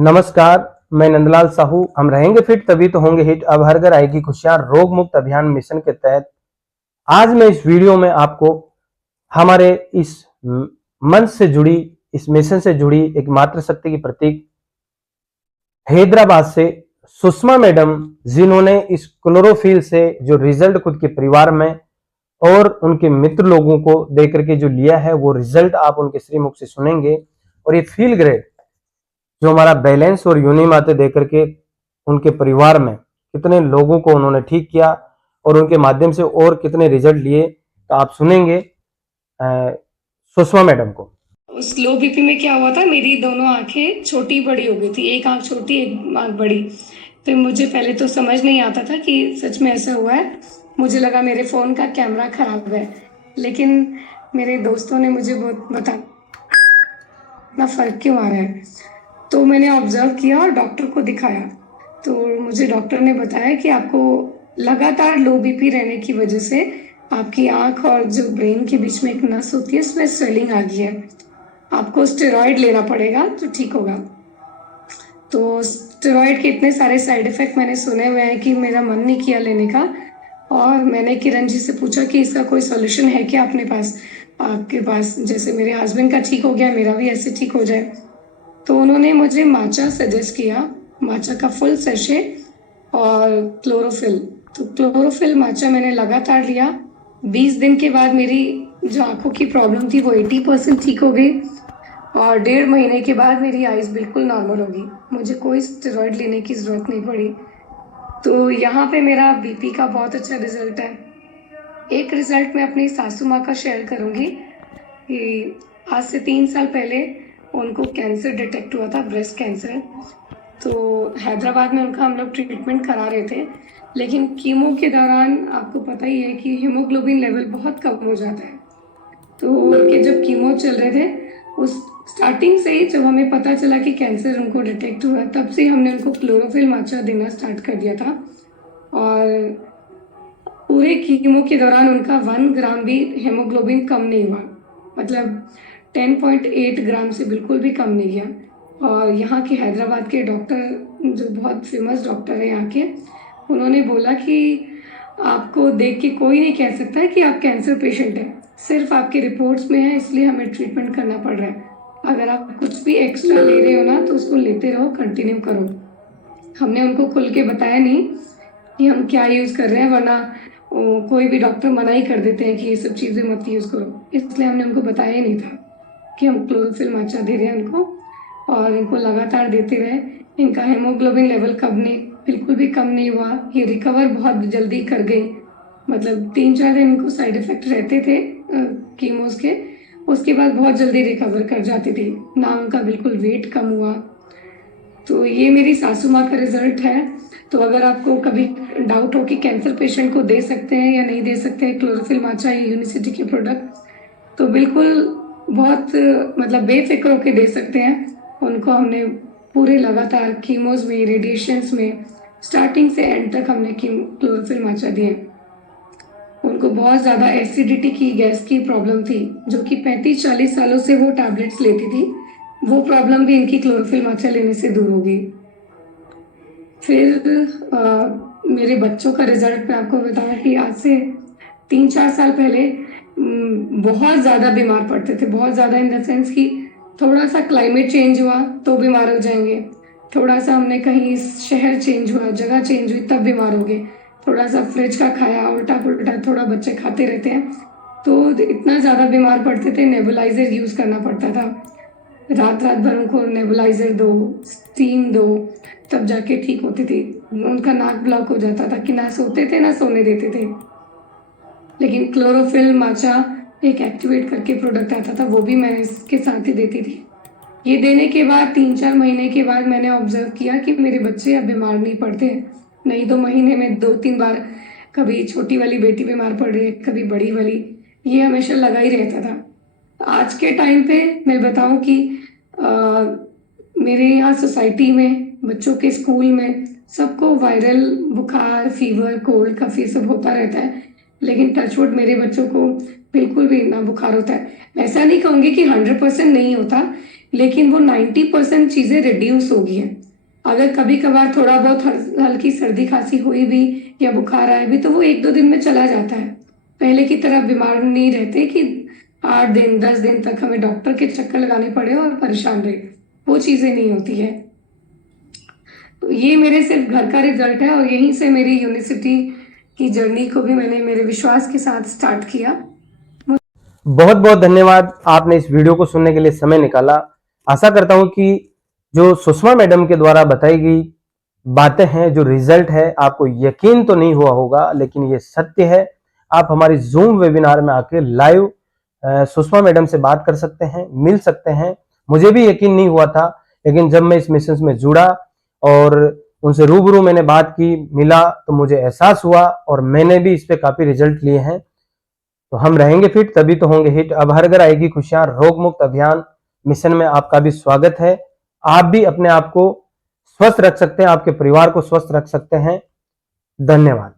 नमस्कार, मैं नंदलाल साहू। हम रहेंगे फिट तभी तो होंगे हिट। अब हर घर आएगी खुशियां रोग मुक्त अभियान मिशन के तहत आज मैं इस वीडियो में आपको हमारे इस मंच से जुड़ी, इस मिशन से जुड़ी एक मातृशक्ति की प्रतीक हैदराबाद से सुषमा मैडम, जिन्होंने इस क्लोरोफिल से जो रिजल्ट खुद के परिवार में और उनके मित्र लोगों को देकर के जो लिया है, वो रिजल्ट आप उनके श्रीमुख से सुनेंगे। और ये फील ग्रेड जो हमारा बैलेंस और यूनि माते देकर के उनके परिवार में कितने लोगों को उन्होंने ठीक किया और उनके माध्यम से और कितने रिजल्ट लिए, तो आप सुनेंगे सुषमा मैडम को। उस लो बीपी में क्या हुआ था, मेरी दोनों आंखें छोटी बड़ी हो गई थी, एक आंख छोटी एक आंख बड़ी। तो मुझे पहले तो समझ नहीं आता था कि सच में ऐसा हुआ है। मुझे लगा मेरे फ़ोन का कैमरा ख़राब है, लेकिन मेरे दोस्तों ने मुझे बहुत बताया इतना फ़र्क क्यों आ रहा है। तो मैंने ऑब्ज़र्व किया और डॉक्टर को दिखाया। तो मुझे डॉक्टर ने बताया कि आपको लगातार लो बीपी रहने की वजह से आपकी आँख और जो ब्रेन के बीच में एक नस होती है, उसमें स्वेलिंग आ गई है। आपको स्टेरॉइड लेना पड़ेगा तो ठीक होगा। तो स्टेरॉइड के इतने सारे साइड इफ़ेक्ट मैंने सुने हुए हैं कि मेरा मन नहीं किया लेने का। और मैंने किरण जी से पूछा कि इसका कोई सॉल्यूशन है क्या अपने पास, आपके पास, जैसे मेरे हस्बैंड का ठीक हो गया मेरा भी ऐसे ठीक हो जाए। तो उन्होंने मुझे माचा सजेस्ट किया, माचा का फुल सैशे और क्लोरोफिल। तो क्लोरोफिल माचा मैंने लगातार लिया। 20 दिन के बाद मेरी जो आंखों की प्रॉब्लम थी वो 80% ठीक हो गई और 1.5 महीने के बाद मेरी आइज़ बिल्कुल नॉर्मल होगी। मुझे कोई स्टेरॉइड लेने की ज़रूरत नहीं पड़ी। तो यहाँ पे मेरा बीपी का बहुत अच्छा रिजल्ट है। एक रिजल्ट मैं अपनी सासू माँ का शेयर करूँगी कि आज से 3 साल पहले उनको कैंसर डिटेक्ट हुआ था, ब्रेस्ट कैंसर। तो हैदराबाद में उनका हम लोग ट्रीटमेंट करा रहे थे, लेकिन कीमो के दौरान आपको पता ही है कि हीमोग्लोबिन लेवल बहुत कम हो जाता है। तो उनके जब कीमो चल रहे थे, उस स्टार्टिंग से ही जब हमें पता चला कि कैंसर उनको डिटेक्ट हुआ, तब से हमने उनको क्लोरोफिल माचा देना स्टार्ट कर दिया था। और पूरे कीमो के दौरान उनका 1 ग्राम भी हेमोग्लोबिन कम नहीं हुआ, मतलब 10.8 ग्राम से बिल्कुल भी कम नहीं गया। और यहाँ के हैदराबाद के डॉक्टर, जो बहुत फेमस डॉक्टर है यहाँ के, उन्होंने बोला कि आपको देख के कोई नहीं कह सकता है कि आप कैंसर पेशेंट हैं, सिर्फ आपके रिपोर्ट्स में है, इसलिए हमें ट्रीटमेंट करना पड़ रहा है। अगर आप कुछ भी एक्स्ट्रा ले रहे हो ना, तो उसको लेते रहो, कंटिन्यू करो। हमने उनको खुल के बताया नहीं कि हम क्या यूज़ कर रहे हैं, वरना कोई भी डॉक्टर मना ही कर देते हैं कि ये सब चीज़ें मत यूज़ करो। इसलिए हमने उनको बताया ही नहीं था कि हम क्लोरोफिल माचा दे रहे हैं उनको, और इनको लगातार देते रहे। इनका हेमोग्लोबिन लेवल बिल्कुल भी कम नहीं हुआ। ये रिकवर बहुत जल्दी कर गई, मतलब 3-4 दिन इनको साइड इफ़ेक्ट रहते थे कीमोस के, उसके बाद बहुत जल्दी रिकवर कर जाती थी ना, उनका बिल्कुल वेट कम हुआ। तो ये मेरी सासू माँ का रिजल्ट है। तो अगर आपको कभी डाउट हो कि कैंसर पेशेंट को दे सकते हैं या नहीं दे सकते हैं क्लोरोफिल माचा या यूनिसिटी के प्रोडक्ट, तो बिल्कुल बहुत मतलब बेफिक्र होकर दे सकते हैं। उनको हमने पूरे लगातार कीमोज में, रेडिएशंस में, स्टार्टिंग से एंड तक हमने क्लोरोफिल माचा दिए। उनको बहुत ज़्यादा एसिडिटी की, गैस की प्रॉब्लम थी, जो कि 35-40 सालों से वो टैबलेट्स लेती थी। वो प्रॉब्लम भी इनकी क्लोरोफिल माचा लेने से दूर हो गई। फिर मेरे बच्चों का रिजल्ट मैं आपको बताऊं कि आज से 3-4 साल पहले बहुत ज़्यादा बीमार पड़ते थे, बहुत ज़्यादा इन द सेंस कि थोड़ा सा क्लाइमेट चेंज हुआ तो बीमार हो जाएंगे, थोड़ा सा हमने कहीं शहर चेंज हुआ, जगह चेंज हुई, तब बीमार हो गए, थोड़ा सा फ्रिज का खाया उल्टा पुल्टा थोड़ा बच्चे खाते रहते हैं, तो इतना ज़्यादा बीमार पड़ते थे, नेबुलाइजर यूज़ करना पड़ता था। रात रात भर उनको नेबुलाइजर दो, स्टीम दो, तब जाके ठीक होती थी। उनका नाक ब्लॉक हो जाता था कि ना सोते थे ना सोने देते थे। लेकिन क्लोरोफिल माचा एक एक्टिवेट करके प्रोडक्ट आता था, वो भी मैं इसके साथ ही देती थी। ये देने के बाद 3-4 महीने के बाद मैंने ऑब्जर्व किया कि मेरे बच्चे अब बीमार नहीं पड़ते। नहीं तो महीने में 2-3 बार कभी छोटी वाली बेटी बीमार पड़ रही है, कभी बड़ी वाली, ये हमेशा लगा ही रहता था। आज के टाइम पे मैं बताऊं कि मेरे यहाँ सोसाइटी में, बच्चों के स्कूल में, सबको वायरल बुखार, फीवर, कोल्ड, कफ ये सब होता रहता है, लेकिन टचवुड मेरे बच्चों को बिल्कुल भी ना बुखार होता है। ऐसा नहीं कहूँगी कि 100% नहीं होता, लेकिन वो 90% चीज़ें रिड्यूस हो गई हैं। अगर कभी कभार थोड़ा बहुत हल्की सर्दी खांसी हुई भी या बुखार आए भी तो वो 1-2 दिन में चला जाता है। पहले की तरह बीमार नहीं रहते कि 8 दिन 10 दिन तक हमें डॉक्टर के चक्कर लगाने पड़े और परेशान रहे, वो चीज़ें नहीं होती है। तो ये मेरे सिर्फ घर का रिजल्ट है और यहीं से मेरी यूनिवर्सिटी की जर्नी को भी मैंने मेरे विश्वास के साथ स्टार्ट किया। बहुत बहुत धन्यवाद आपने इस वीडियो को सुनने के लिए समय निकाला। आशा करता हूं कि जो सुषमा मैडम के द्वारा बताई गई बातें हैं, जो रिजल्ट है, आपको यकीन तो नहीं हुआ होगा, लेकिन ये सत्य है। आप हमारी जूम वेबिनार में आके लाइव सुषमा मैडम से बात कर सकते हैं, मिल सकते हैं। मुझे भी यकीन नहीं हुआ था, लेकिन जब मैं इस मिशन में जुड़ा और उनसे रूबरू मैंने बात की, मिला, तो मुझे एहसास हुआ और मैंने भी इस पे काफी रिजल्ट लिए हैं। तो हम रहेंगे फिट तभी तो होंगे हिट। अब हर घर आएगी खुशियां रोग मुक्त अभियान मिशन में आपका भी स्वागत है। आप भी अपने आप को स्वस्थ रख सकते हैं, आपके परिवार को स्वस्थ रख सकते हैं। धन्यवाद।